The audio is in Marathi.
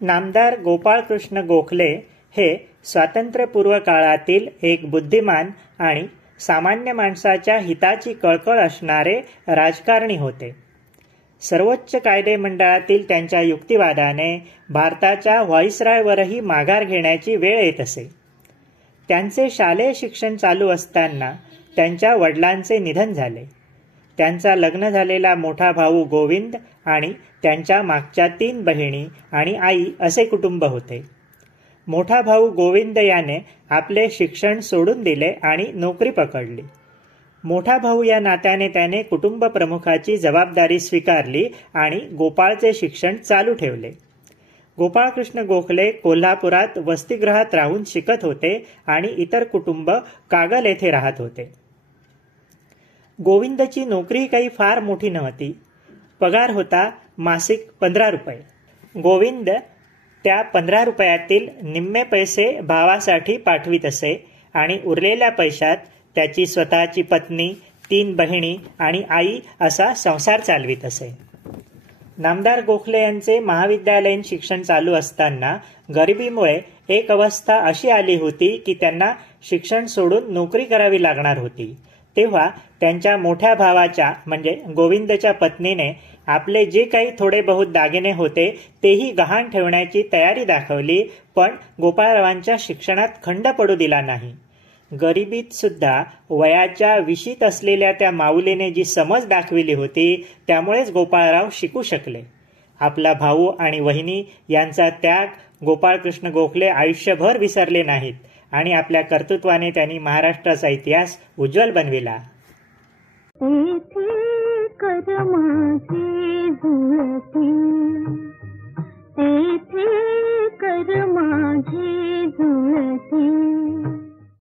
नामदार गोपाळकृष्ण गोखले हे स्वातंत्र्यपूर्व काळातील एक बुद्धिमान आणि सामान्य माणसाच्या हिताची कळकळ असणारे राजकारणी होते. सर्वोच्च कायदे मंडळातील त्यांच्या युक्तिवादाने भारताच्या व्हाईसरॉयवरही माघार घेण्याची वेळ येत असे. त्यांचे शालेय शिक्षण चालू असताना त्यांच्या वडिलांचे निधन झाले. त्यांचा लग्न झालेला मोठा भाऊ गोविंद आणि त्यांच्या मागच्या 3 बहिणी आणि आई असे कुटुंब होते. मोठा भाऊ गोविंद याने आपले शिक्षण सोडून दिले आणि नोकरी पकडली. मोठा भाऊ या नात्याने त्याने कुटुंब प्रमुखाची जबाबदारी स्वीकारली आणि गोपाळचे शिक्षण चालू ठेवले. गोपाळकृष्ण गोखले कोल्हापुरात वसतिगृहात राहून शिकत होते आणि इतर कुटुंब कागल येथे राहत होते. गोविंदची नोकरी काही फार मोठी नव्हती. पगार होता मासिक 15 रुपये. गोविंद त्या 15 रुपयातील निम्मे पैसे भावासाठी पाठवित असे आणि उरलेल्या पैशात त्याची स्वतःची पत्नी, 3 बहिणी आणि आई असा संसार चालवित असे. नामदार गोखले यांचे महाविद्यालयीन शिक्षण चालू असताना गरिबीमुळे एक अवस्था अशी आली होती की त्यांना शिक्षण सोडून नोकरी करावी लागणार होती. तेव्हा त्यांच्या मोठ्या भावाच्या म्हणजे गोविंदच्या पत्नीने आपले जे काही थोडे बहुत दागिने होते तेही गहाण ठेवण्याची तयारी दाखवली, पण गोपाळरावांच्या शिक्षणात खंड पडू दिला नाही. गरिबीत सुद्धा वयाच्या 20शीत असलेल्या त्या माऊलीने जी समज दाखविली होती त्यामुळेच गोपाळराव शिकू शकले. आपला भाऊ आणि वहिनी यांचा त्याग गोपाळकृष्ण गोखले आयुष्यभर विसरले नाहीत आणि आपल्या कर्तृत्वाने त्यांनी महाराष्ट्राचा इतिहास उज्ज्वल बनविला. कर माझे जुळते